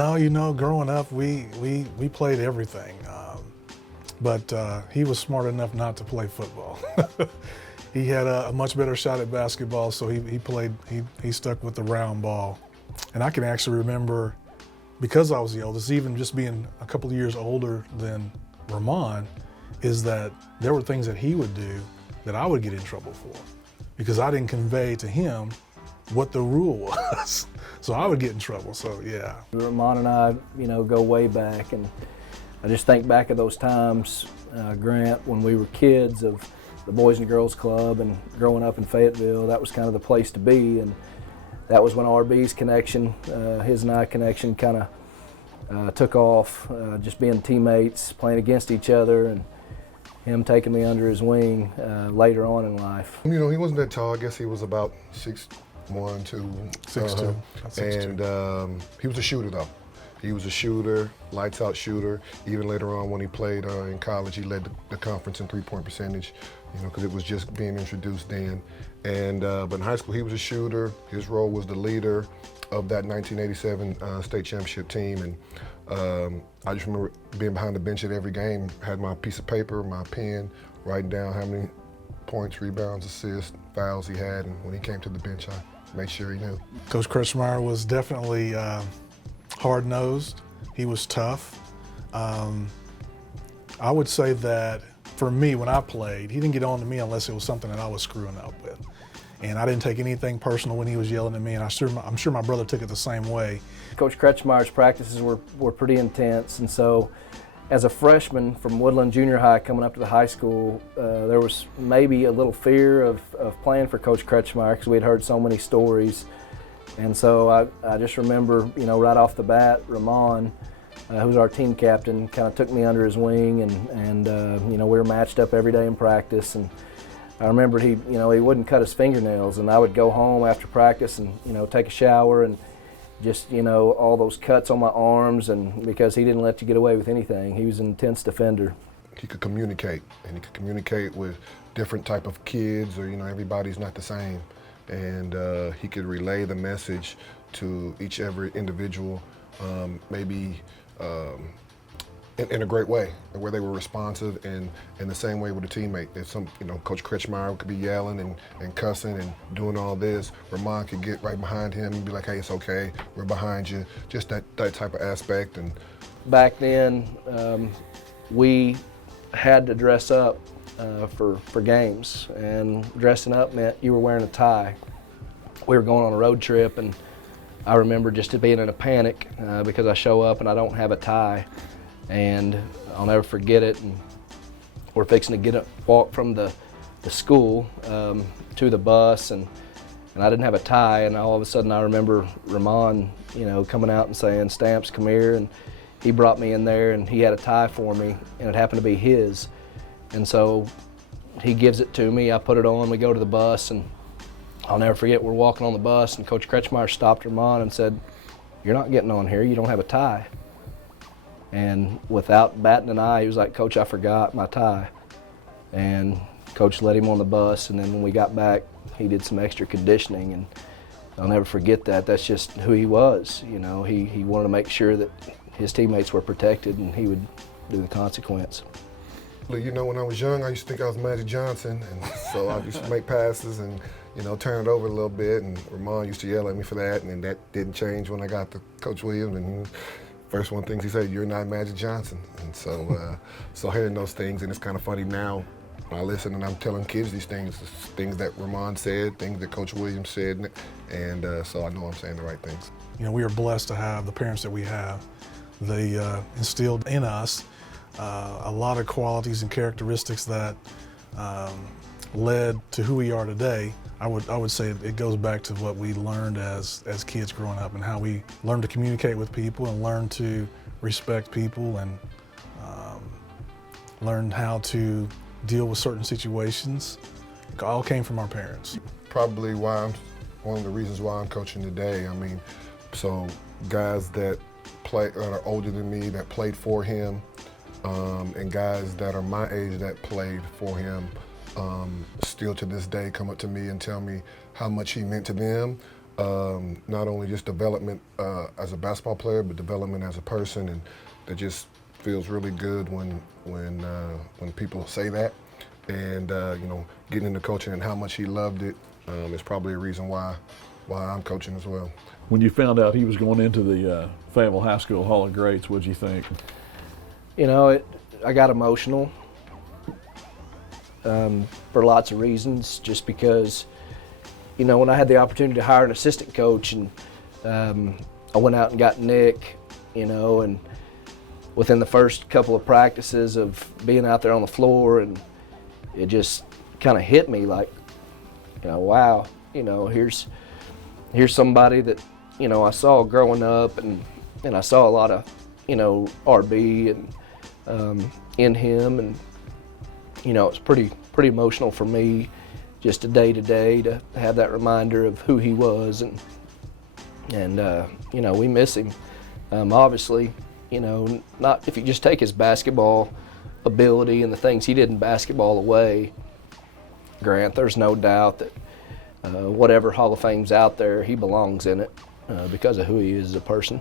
No, growing up, we played everything. But he was smart enough not to play football. He had a much better shot at basketball, so he stuck with the round ball. And I can actually remember, because I was the oldest, even just being a couple of years older than Ramon, is that there were things that he would do that I would get in trouble for, because I didn't convey to him what the rule was. So I would get in trouble, so yeah. Ramon and I, go way back, and I just think back of those times, Grant, when we were kids, of the Boys and Girls Club and growing up in Fayetteville. That was kind of the place to be, and that was when RB's connection, his and I connection, kind of took off, just being teammates, playing against each other, and him taking me under his wing later on in life. He wasn't that tall. I guess he was about 6'1", 2. 6'2". And he was a shooter, though. He was a shooter, lights out shooter. Even later on when he played in college, he led the conference in three-point percentage, because it was just being introduced then. And but in high school, he was a shooter. His role was the leader of that 1987 state championship team. And I just remember being behind the bench at every game, had my piece of paper, my pen, writing down how many points, rebounds, assists, fouls he had. And when he came to the bench, I made sure he knew. Coach Kretschmeyer was definitely hard-nosed. He was tough. I would say that for me, when I played, he didn't get on to me unless it was something that I was screwing up with. And I didn't take anything personal when he was yelling at me, and I'm sure my brother took it the same way. Coach Kretschmeyer's practices were pretty intense, and so as a freshman from Woodland Junior High coming up to the high school, there was maybe a little fear of playing for Coach Kretschmeyer, because we had heard so many stories. And so I just remember, right off the bat, Ramon, who's our team captain, kind of took me under his wing, and we were matched up every day in practice. And I remember he wouldn't cut his fingernails, and I would go home after practice and take a shower, and just all those cuts on my arms, and because he didn't let you get away with anything. He was an intense defender. He could communicate, and he could communicate with different type of kids, or everybody's not the same. And he could relay the message to every individual, maybe in a great way, where they were responsive, and in the same way with a teammate. If Coach Kretschmeyer could be yelling and cussing and doing all this, Ramon could get right behind him and be like, hey, it's okay, we're behind you. Just that type of aspect. And back then, we had to dress up for games, and dressing up meant you were wearing a tie. We were going on a road trip, and I remember just being in a panic because I show up and I don't have a tie, and I'll never forget it. And we're fixing to walk from the school to the bus, and I didn't have a tie, and all of a sudden I remember Ramon, coming out and saying, "Stamps, come here," and he brought me in there, and he had a tie for me, and it happened to be his. And so he gives it to me, I put it on, we go to the bus, and I'll never forget, we're walking on the bus, and Coach Kretschmeyer stopped Ramon and said, "You're not getting on here, you don't have a tie." And without batting an eye, he was like, "Coach, I forgot my tie." And Coach let him on the bus, and then when we got back, he did some extra conditioning, and I'll never forget that. That's just who he was. He wanted to make sure that his teammates were protected, and he would do the consequence. When I was young, I used to think I was Magic Johnson, and so I used to make passes and, turn it over a little bit, and Ramon used to yell at me for that, and that didn't change when I got to Coach Williams, and first one things he said, "You're not Magic Johnson." And so, so hearing those things, and it's kind of funny now, when I listen and I'm telling kids these things that Ramon said, things that Coach Williams said, and so I know I'm saying the right things. We are blessed to have the parents that we have. They instilled in us a lot of qualities and characteristics that led to who we are today. I would say it goes back to what we learned as kids growing up, and how we learned to communicate with people and learn to respect people, and learned how to deal with certain situations. It all came from our parents. Probably one of the reasons why I'm coaching today. So guys that are older than me that played for him, and guys that are my age that played for him, still to this day come up to me and tell me how much he meant to them. not only just development as a basketball player, but development as a person, and that just feels really good when people say that. And you know, getting into coaching and how much he loved it is probably a reason why I'm coaching as well. When you found out he was going into the Fayetteville High School Hall of Greats, what'd you think? You know, I got emotional for lots of reasons, just because, you know, when I had the opportunity to hire an assistant coach, and I went out and got Nick, you know, and within the first couple of practices of being out there on the floor, and it just kind of hit me like, you know, wow, you know, here's somebody that, you know, I saw growing up, and I saw a lot of, you know, RB and in him, and you know, it's pretty emotional for me, just a day to day to have that reminder of who he was, and you know, we miss him. Obviously, you know, not if you just take his basketball ability and the things he did in basketball away, Grant, there's no doubt that whatever Hall of Fame's out there, he belongs in it because of who he is as a person.